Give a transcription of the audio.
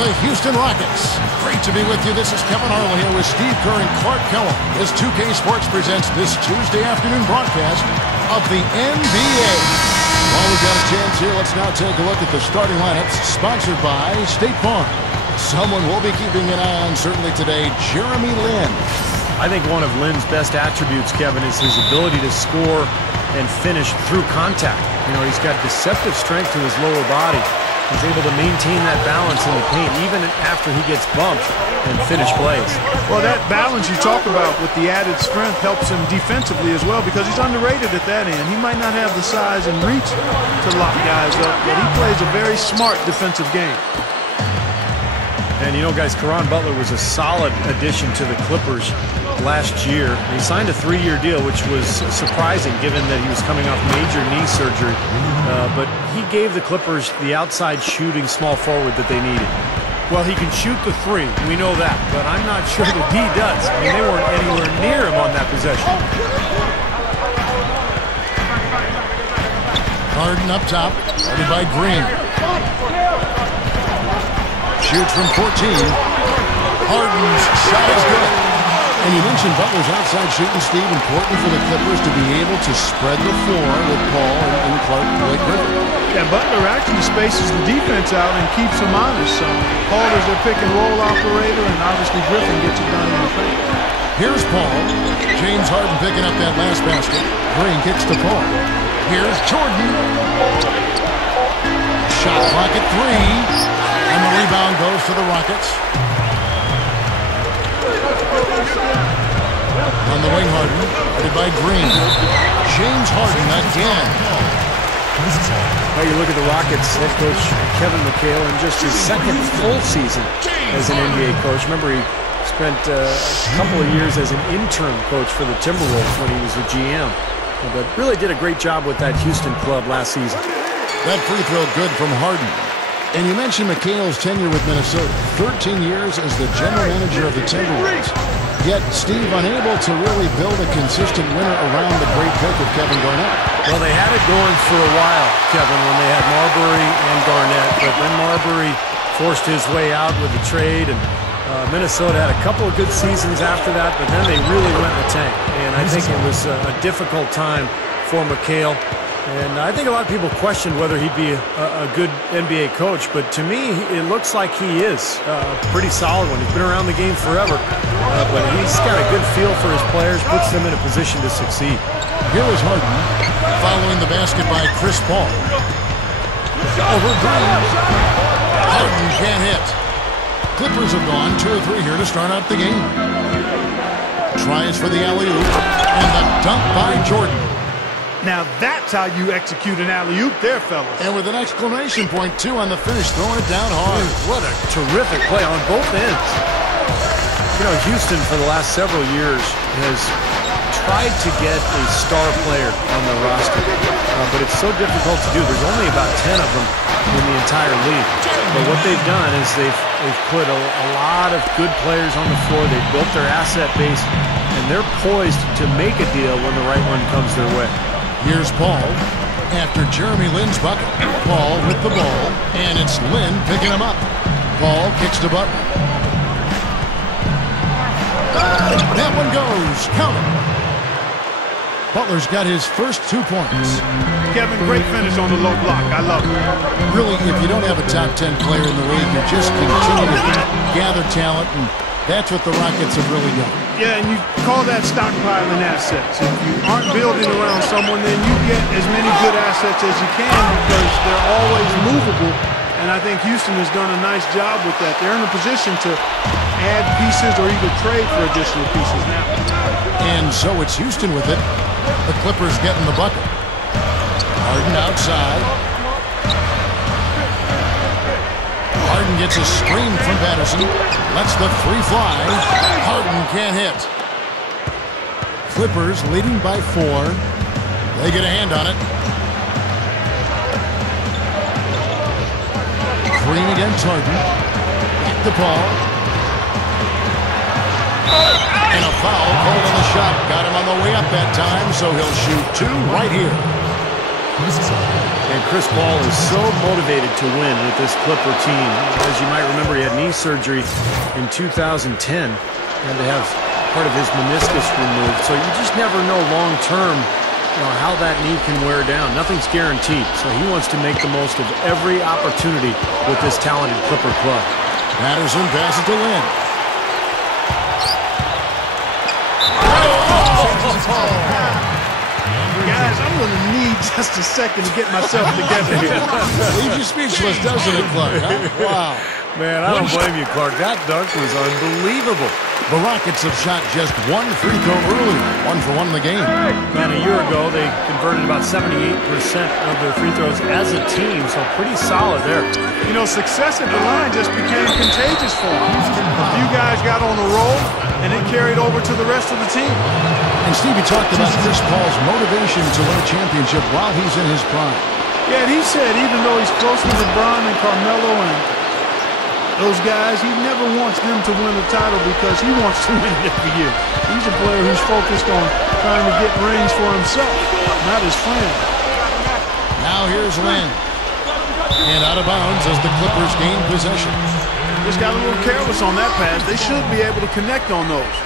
the Houston Rockets. Great to be with you. This is Kevin Harlan here with Steve Kerr and Clark Kellogg as 2K Sports presents this Tuesday afternoon broadcast of the NBA. While we've got a chance here, let's now take a look at the starting lineups sponsored by State Farm. Someone we'll be keeping an eye on certainly today, Jeremy Lin. I think one of Lin's best attributes, Kevin, is his ability to score and finish through contact. You know, he's got deceptive strength to his lower body. He's able to maintain that balance in the paint even after he gets bumped and finish plays. Well, that balance you talk about with the added strength helps him defensively as well because he's underrated at that end. He might not have the size and reach to lock guys up, but he plays a very smart defensive game. And you know, guys, Caron Butler was a solid addition to the Clippers last year. He signed a 3-year deal, which was surprising given that he was coming off major knee surgery. But he gave the Clippers the outside shooting small forward that they needed. Well, he can shoot the three. We know that. But I'm not sure that he does. I mean, they weren't anywhere near him on that possession. Harden up top, guarded by Green. Shoots from 14. Harden's shot is good. And you mentioned Butler's outside shooting, Steve, important for the Clippers to be able to spread the floor with Paul and Clark and Blake Griffin. Yeah, Butler actually spaces the defense out and keeps them honest. So Paul is their pick-and-roll operator, and obviously Griffin gets it done in the paint. Here's Paul. James Harden picking up that last basket. Green kicks to Paul. Here's Jordan. Shot clock at 3. And the rebound goes to the Rockets. On the wing, Harden, guarded by Green. James Harden again. Well, you look at the Rockets head coach Kevin McHale in just his second full season as an NBA coach. Remember, he spent a couple of years as an interim coach for the Timberwolves when he was the GM. But really did a great job with that Houston club last season. That free throw good from Harden. And you mentioned McHale's tenure with Minnesota. 13 years as the general manager of the Timberwolves. Yet, Steve, unable to really build a consistent winner around the great pick of Kevin Garnett. Well, they had it going for a while, Kevin, when they had Marbury and Garnett. But then Marbury forced his way out with the trade, and Minnesota had a couple of good seasons after that, but then they really went in the tank. And I think it was a difficult time for McHale. And I think a lot of people questioned whether he'd be a good NBA coach, but to me, it looks like he is a pretty solid one. He's been around the game forever, but he's got a good feel for his players, puts them in a position to succeed. Here is Harden, following the basket by Chris Paul. Over Green. Harden can't hit. Clippers have gone 2 or 3 here to start out the game. Tries for the alley-oop, and the dunk by Jordan. Now that's how you execute an alley-oop there, fellas. And with an exclamation point, too, on the finish, throwing it down hard. What a terrific play on both ends. You know, Houston for the last several years has tried to get a star player on the roster, but it's so difficult to do. There's only about 10 of them in the entire league. But what they've done is they've put a lot of good players on the floor. They've built their asset base, and they're poised to make a deal when the right one comes their way. Here's Paul after Jeremy Lin's bucket. Paul with the ball, and it's Lin picking him up. Paul kicks to Butler. That one goes. Count it. Butler's got his first 2 points. Kevin, great finish on the low block. I love it. Really, if you don't have a top 10 player in the league, you just continue to gather talent, and that's what the Rockets have really done. Yeah, and you call that stockpiling assets. If you aren't building around someone, then you get as many good assets as you can because they're always movable. And I think Houston has done a nice job with that. They're in a position to add pieces or even trade for additional pieces now. And so it's Houston with it. The Clippers getting the bucket. Harden outside. Harden gets a screen from Patterson. Lets the three fly. Harden can't hit. Clippers leading by 4. They get a hand on it. Green against Harden. Back to Paul. And a foul called on the shot. Got him on the way up that time, so he'll shoot 2 right here. And Chris Paul is so motivated to win with this Clipper team. As you might remember, he had knee surgery in 2010 and to have part of his meniscus removed. So you just never know long term, how that knee can wear down. Nothing's guaranteed. So he wants to make the most of every opportunity with this talented Clipper club. Patterson passes to Lynn. Guys, I'm going to need just a second to get myself together here. Leaves you speechless, doesn't it, Clark? Huh? Wow. Man, I don't blame you, Clark. That dunk was unbelievable. The Rockets have shot just one free throw earlier, 1 for 1 in the game. Man, a year ago, they converted about 78% of their free throws as a team, so pretty solid there. Success at the line just became contagious for them. A few guys got on a roll, and it carried over to the rest of the team. And Stevie talked about Chris Paul's motivation to win a championship while he's in his prime. Yeah, and he said even though he's close with LeBron and Carmelo and those guys, he never wants them to win a title because he wants to win it every year. He's a player who's focused on trying to get rings for himself, not his friend. Now here's Lynn. And out of bounds as the Clippers gain possession. Just got a little careless on that pass. They should be able to connect on those.